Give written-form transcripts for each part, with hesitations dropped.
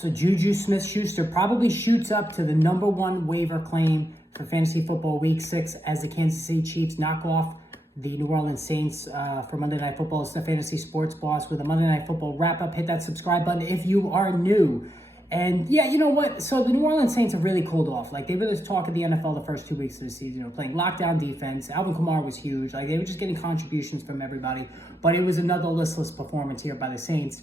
So JuJu SmithSchuster probably shoots up to the #1 waiver claim for fantasy football week 6 as the Kansas City Chiefs knock off the New Orleans Saints for Monday Night Football. It's the Fantasy Sports Boss with a Monday Night Football wrap-up. Hit that subscribe button if you are new. And yeah, you know what? So the New Orleans Saints have really cooled off. Like, they were the talk of the NFL the first 2 weeks of the season, you know, playing lockdown defense. Alvin Kamara was huge. Like, they were just getting contributions from everybody. But it was another listless performance here by the Saints.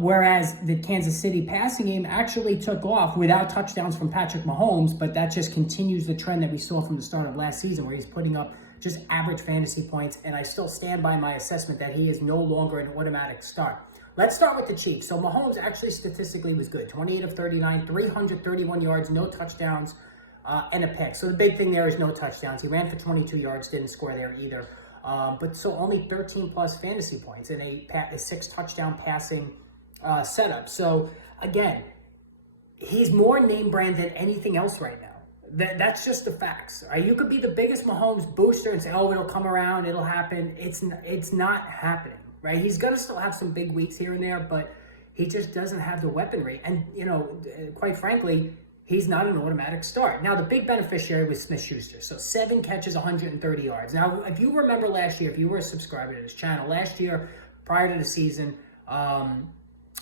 Whereas the Kansas City passing game actually took off without touchdowns from Patrick Mahomes, but that just continues the trend that we saw from the start of last season, where he's putting up just average fantasy points, and I still stand by my assessment that he is no longer an automatic start. Let's start with the Chiefs. So Mahomes actually statistically was good. 28 of 39, 331 yards, no touchdowns, and a pick. So the big thing there is no touchdowns. He ran for 22 yards, didn't score there either. But so only 13 plus fantasy points in a 6 touchdown passing setup. So again, he's more name brand than anything else right now. That's just the facts. Right? You could be the biggest Mahomes booster and say, "Oh, it'll come around, it'll happen." It's not happening, right? He's gonna still have some big weeks here and there, but he just doesn't have the weaponry. And you know, quite frankly, he's not an automatic start. Now, the big beneficiary was Smith-Schuster. So 7 catches, 130 yards. Now, if you remember last year, if you were a subscriber to this channel, last year, prior to the season,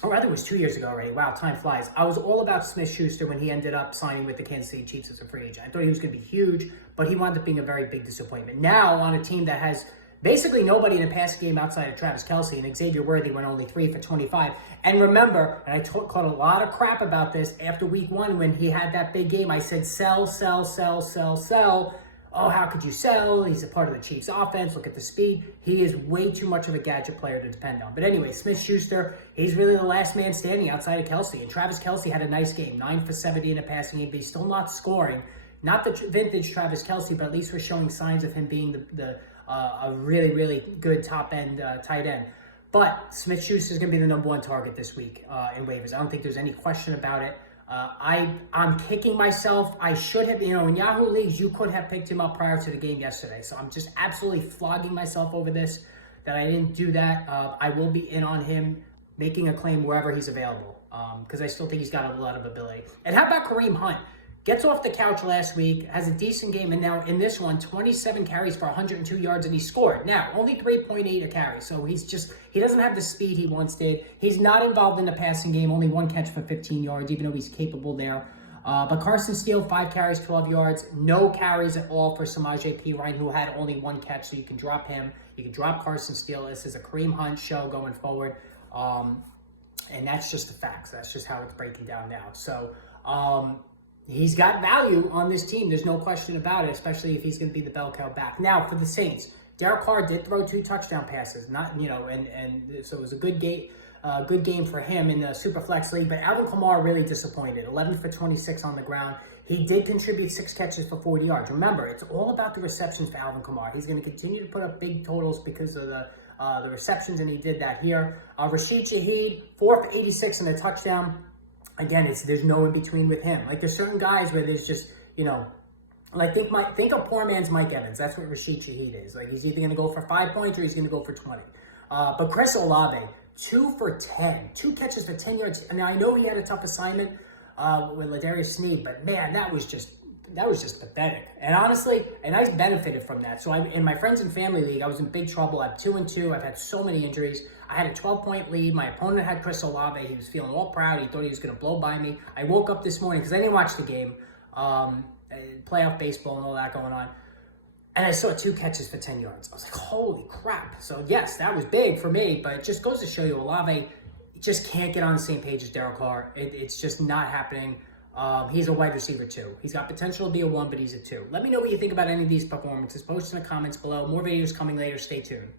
or rather it was 2 years ago already. Wow, time flies. I was all about Smith-Schuster when he ended up signing with the Kansas City Chiefs as a free agent. I thought he was going to be huge, but he wound up being a very big disappointment. Now, on a team that has basically nobody in the passing game outside of Travis Kelce, and Xavier Worthy went only 3 for 25. And remember, and I caught a lot of crap about this after week 1 when he had that big game. I said, sell, sell, sell, sell, sell. Oh, how could you sell? He's a part of the Chiefs offense. Look at the speed. He is way too much of a gadget player to depend on. But anyway, Smith-Schuster, he's really the last man standing outside of Kelce. And Travis Kelce had a nice game, 9 for 70 in a passing game, but he's still not scoring. Not the vintage Travis Kelce, but at least we're showing signs of him being a really, really good top-end tight end. But Smith-Schuster is going to be the #1 target this week in waivers. I don't think there's any question about it. I'm kicking myself. I should have, in Yahoo leagues, you could have picked him up prior to the game yesterday. So I'm just absolutely flogging myself over this, that I didn't do that. I will be in on him making a claim wherever he's available, because I still think he's got a lot of ability. And how about Kareem Hunt? Gets off the couch last week, has a decent game, and now in this one, 27 carries for 102 yards, and he scored. Now, only 3.8 a carry, so he doesn't have the speed he once did. He's not involved in the passing game, only 1 catch for 15 yards, even though he's capable there. But Carson Steele, 5 carries, 12 yards, no carries at all for Samaje Perine, who had only 1 catch, so you can drop him. You can drop Carson Steele. This is a Kareem Hunt show going forward, and that's just the facts. That's just how it's breaking down now. So, he's got value on this team. There's no question about it, especially if he's going to be the bell cow back. Now, for the Saints, Derek Carr did throw 2 touchdown passes, and so it was a good game for him in the Superflex League. But Alvin Kamara really disappointed. 11 for 26 on the ground. He did contribute 6 catches for 40 yards. Remember, it's all about the receptions for Alvin Kamara. He's going to continue to put up big totals because of the receptions, and he did that here. Rashid Shaheed, 4 for 86 and a touchdown. Again, there's no in between with him. Like, there's certain guys where there's just, like think of poor man's Mike Evans. That's what Rashid Shaheed is. Like, he's either going to go for 5 points or he's going to go for 20. But Chris Olave, 2 for 10, 2 catches for 10 yards. And I know he had a tough assignment with Ladarius Sneed, but man, that was just pathetic. And honestly, and I benefited from that. So in my friends and family league, I was in big trouble. I'm 2-2. I've had so many injuries. I had a 12-point lead. My opponent had Chris Olave. He was feeling all proud. He thought he was going to blow by me. I woke up this morning because I didn't watch the game, playoff baseball and all that going on. And I saw 2 catches for 10 yards. I was like, holy crap. So yes, that was big for me, but it just goes to show you Olave just can't get on the same page as Derek Carr. It's just not happening. He's a wide receiver 2. He's got potential to be a 1, but he's a 2. Let me know what you think about any of these performances. Post in the comments below. More videos coming later. Stay tuned.